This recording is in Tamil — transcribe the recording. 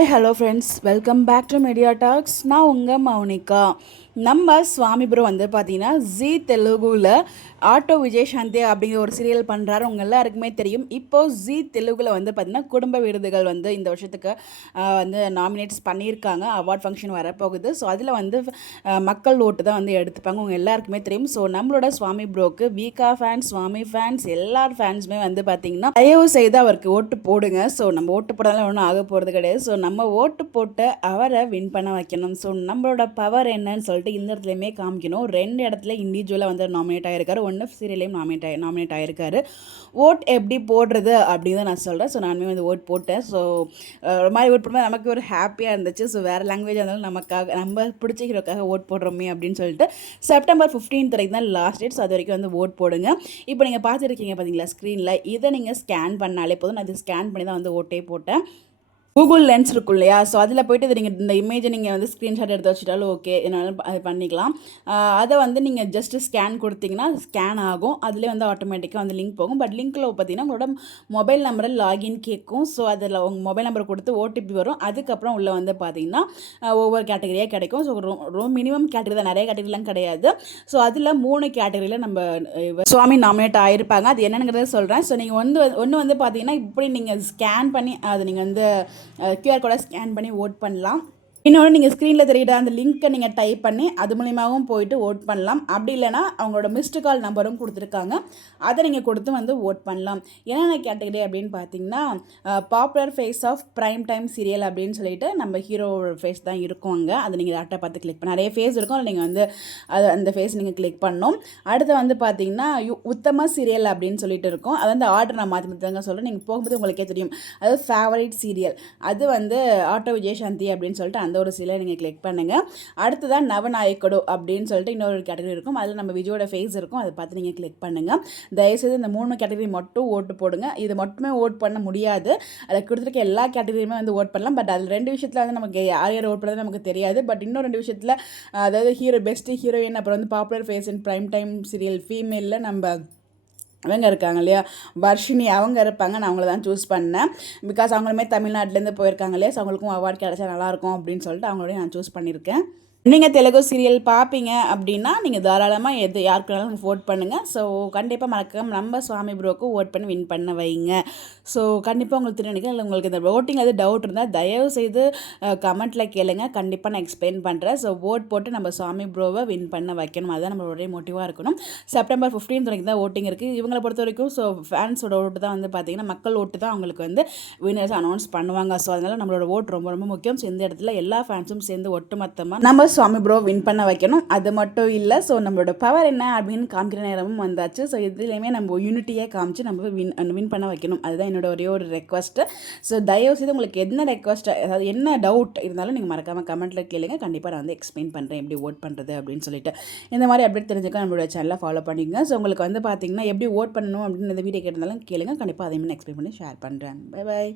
Hi hello friends, welcome back to Media Talks. நான் உங்கள் மௌனிகா. நம்ம சுவாமி ப்ரோ வந்து பார்த்தீங்கன்னா ஜீ தெலுங்குல ஆட்டோ விஜயசாந்தி அப்படிங்கிற ஒரு சீரியல் பண்ணுறாரு. உங்கள் எல்லாருக்குமே தெரியும். இப்போது ஜீ தெலுங்குல வந்து பார்த்திங்கன்னா குடும்ப விருதுகள் வந்து இந்த வருஷத்துக்கு வந்து நாமினேட்ஸ் பண்ணியிருக்காங்க. அவார்ட் ஃபங்க்ஷன் வரப்போகுது. ஸோ அதில் வந்து மக்கள் ஓட்டு தான் வந்து எடுத்துப்பாங்க. உங்கள் எல்லாருக்குமே தெரியும். ஸோ நம்மளோட சுவாமி ப்ரோக்கு வீகா ஃபேன்ஸ், சுவாமி ஃபேன்ஸ், எல்லார் ஃபேன்ஸுமே வந்து பார்த்திங்கன்னா தயவு செய்து அவருக்கு ஓட்டு போடுங்க. ஸோ நம்ம ஓட்டு போடாலும் ஒன்றும் ஆக போகிறது கிடையாது. ஸோ நம்ம ஓட்டு போட்டு அவரை வின் பண்ண வைக்கணும். ஸோ நம்மளோட பவர் என்னன்னு சொல்லிட்டு இந்த இடத்துலையுமே காமிக்கணும். 2 இடத்துல இண்டிவிஜுவலாக வந்து நாமினேட் ஆகிருக்காரு. 1 சீரியலையும் நாமினேட் ஆகிருக்காரு. ஓட் எப்படி போடுறது அப்படின்னு தான் நான் சொல்கிறேன். ஸோ நானுமே வந்து ஓட் போட்டேன். ஸோ ஒரு மாதிரி ஓட் போடும்போது நமக்கு ஒரு ஹாப்பியாக இருந்துச்சு. ஸோ வேறு லாங்குவேஜ் இருந்தாலும் நம்ம பிடிச்ச ஹீரோக்காக ஓட் போடுறோமே அப்படின்னு சொல்லிட்டு செப்டம்பர் 15 வரைக்கும் தான் லாஸ்ட் டேட். ஸோ அது வரைக்கும் வந்து ஓட் போடுங்க. இப்போ நீங்கள் பார்த்துருக்கீங்க பார்த்தீங்களா ஸ்க்ரீனில், இதை நீங்கள் ஸ்கேன் பண்ணாலே போதும். நான் இது ஸ்கேன் பண்ணி தான் வந்து ஓட்டே போட்டேன். கூகுள் லென்ஸ் இருக்கும் இல்லையா, ஸோ அதில் போய்ட்டு இது நீங்கள் இந்த இமேஜை நீங்கள் வந்து ஸ்க்ரீன்ஷாட் எடுத்து வச்சுட்டாலும் ஓகே, என்னால் அது பண்ணிக்கலாம். அதை வந்து நீங்கள் ஜஸ்ட்டு ஸ்கேன் கொடுத்தீங்கன்னா ஸ்கேன் ஆகும். அதிலே வந்து ஆட்டோமேட்டிக்காக வந்து லிங்க் போகும். பட் லிங்க்கில் பார்த்தீங்கன்னா உங்களோட மொபைல் நம்பரை லாகின் கேட்கும். ஸோ அதில் உங்கள் மொபைல் நம்பர் கொடுத்து ஓடிபி வரும். அதுக்கப்புறம் உள்ளே வந்து பார்த்தீங்கன்னா ஒவ்வொரு கேட்டகரியாக கிடைக்கும். ஸோ ரொம்ப மினிமம் கேட்டகரி தான், நிறைய கேட்டகரிலாம் கிடையாது. ஸோ அதில் 3 கேட்டகரியில் நம்ம சுவாமி நாமினேட் ஆகிருப்பாங்க. அது என்னங்கிறத சொல்கிறேன். ஸோ நீங்கள் ஒன்று வந்து பார்த்தீங்கன்னா இப்படி நீங்கள் ஸ்கேன் பண்ணி அதை நீங்கள் வந்து QR கோடை ஸ்கேன் பண்ணி ஓட் பண்ணலாம். இன்னொன்று நீங்கள் ஸ்க்ரீனில் தெரியிற அந்த லிங்க்கை நீங்கள் டைப் பண்ணி அது மூலியமாகவும் போயிட்டு ஓட் பண்ணலாம். அப்படி இல்லைனா அவங்களோட மிஸ்டு கால் நம்பரும் கொடுத்துருக்காங்க, அதை நீங்கள் கொடுத்து வந்து ஓட் பண்ணலாம். என்னென்ன கேட்டகரி அப்படின்னு பார்த்தீங்கன்னா popular face of prime time serial அப்படின்னு சொல்லிட்டு நம்ம ஹீரோட ஃபேஸ் தான் இருக்கும் அங்கே. அதை நீங்கள் டேட்டா பார்த்து கிளிக் பண்ண நிறைய ஃபேஸ் இருக்கும். நீங்கள் வந்து அந்த ஃபேஸ் நீங்கள் கிளிக் பண்ணணும். அடுத்து வந்து பார்த்தீங்கன்னா உத்தம சீரியல் அப்படின்னு சொல்லிட்டு இருக்கும். அது வந்து ஆர்டர் நான் மாற்றி தாங்க சொல்கிறேன். நீங்கள் போகும்போது உங்களுக்கே தெரியும். அதாவது ஃபேவரட் சீரியல் அது வந்து ஆட்டோ விஜயசாந்தி அப்படின்னு சொல்லிட்டு அந்த ஒரு சீரியலை நீங்கள் கிளிக் பண்ணுங்கள். அடுத்ததான் நவநாயக்கடு அப்படின்னு சொல்லிட்டு இன்னொரு கேட்டகரி இருக்கும். அதில் நம்ம விஜயோட ஃபேஸ் இருக்கும். அதை பார்த்து நீங்கள் கிளிக் பண்ணுங்கள். தயவுசெய்து இந்த 3 கேட்டகரி மட்டும் ஓட்டு போடுங்க. இது மட்டுமே ஓட் பண்ண முடியாது. அதில் கொடுத்துருக்க எல்லா கேட்டகரியுமே வந்து ஓட் பண்ணலாம். பட் அதில் 2 விஷயத்தில் வந்து நமக்கு யார் யார் ஓட் பண்ணுறது நமக்கு தெரியாது. பட் இன்னும் 2 விஷயத்தில், அதாவது பெஸ்ட் ஹீரோயின், அப்புறம் வந்து பாப்புலர் ஃபேஸ் இன் ப்ரைம் டைம் சீரியல் ஃபீமேலில் நம்ம அவங்க இருக்காங்க இல்லையா, வர்ஷினி, அவங்க இருப்பாங்க. நான் அவங்கள தான் சூஸ் பண்ணேன். பிகாஸ் அவங்களுமே தமிழ்நாட்டிலேருந்து போயிருக்காங்க இல்லையா, ஸோ அவங்களுக்கும் அவார்ட் கிடைச்சா நல்லாயிருக்கும் அப்படின்னு சொல்லிட்டு அவங்களோடய நான் சூஸ் பண்ணியிருக்கேன். நீங்கள் தெலுங்கு சீரியல் பார்ப்பீங்க அப்படின்னா நீங்கள் தாராளமாக யாருக்குனாலும் ஓட் பண்ணுங்கள். ஸோ கண்டிப்பாக மறக்காம நம்ம சுவாமி ப்ரோக்கு ஓட் பண்ணி வின் பண்ண வைங்க. ஸோ கண்டிப்பாக உங்களுக்கு தெரியும். இல்லை உங்களுக்கு இந்த ஓட்டிங் எது டவுட் இருந்தால் தயவு செய்து கமெண்ட்டில் கேளுங்க. கண்டிப்பாக நான் எக்ஸ்பிளைன் பண்ணுறேன். ஸோ ஓட் போட்டு நம்ம சுவாமி ப்ரோவை வின் பண்ண வைக்கணும். அதுதான் நம்மளோட மோட்டிவாக இருக்கணும். செப்டம்பர் 15 வரைக்கும் தான் ஓட்டிங் இருக்குது. இவங்களை பொறுத்த வரைக்கும் ஸோ ஃபேன்ஸோட ஓட்டு தான் வந்து பார்த்திங்கன்னா மக்கள் ஓட்டு தான் அவங்களுக்கு வந்து வின்னர்ஸ் அனௌன்ஸ் பண்ணுவாங்க. ஸோ அதனால் நம்மளோட ஓட் ரொம்ப ரொம்ப முக்கியம். ஸோ இந்த இடத்துல எல்லா ஃபேன்ஸும் சேர்ந்து ஒட்டுமொத்தமாக நம்ம சுவாமி ப்ரோ வின் பண்ண வைக்கணும். அது மட்டும் இல்லை, ஸோ நம்மளோட பவர் என்ன அப்படின்னு காமிக்கிற நேரமும் வந்தாச்சு. ஸோ இதுலேயுமே நம்ம யூனிட்டியே காமிச்சு நம்ம வின் பண்ண வைக்கணும். அதுதான் என்னோட ஒரே ஒரு ரெக்வஸ்ட்டு. ஸோ தயவு செய்து உங்களுக்கு என்ன ரெக்வஸ்ட், அதாவது என்ன டவுட் இருந்தாலும் நீங்கள் மறக்காமல் கமெண்ட்டில் கேளுங்க. கண்டிப்பாக நான் வந்து எக்ஸ்பிளைன் பண்ணுறேன் எப்படி ஓட் பண்ணுறது அப்படின்னு சொல்லிட்டு. இந்த மாதிரி அப்டேட் தெரிஞ்சுக்க நம்மளோட சேனலை ஃபாலோ பண்ணிக்கோங்க. ஸோ உங்களுக்கு வந்து பார்த்தீங்கன்னா எப்படி ஓட் பண்ணணும் அப்படின்னு இந்த வீடியோ கேட்டிருந்தாலும் கேளுங்க. கண்டிப்பாக அதே மாதிரி எக்ஸ்பிளைன் பண்ணி ஷேர் பண்ணுறேன். Bye bye.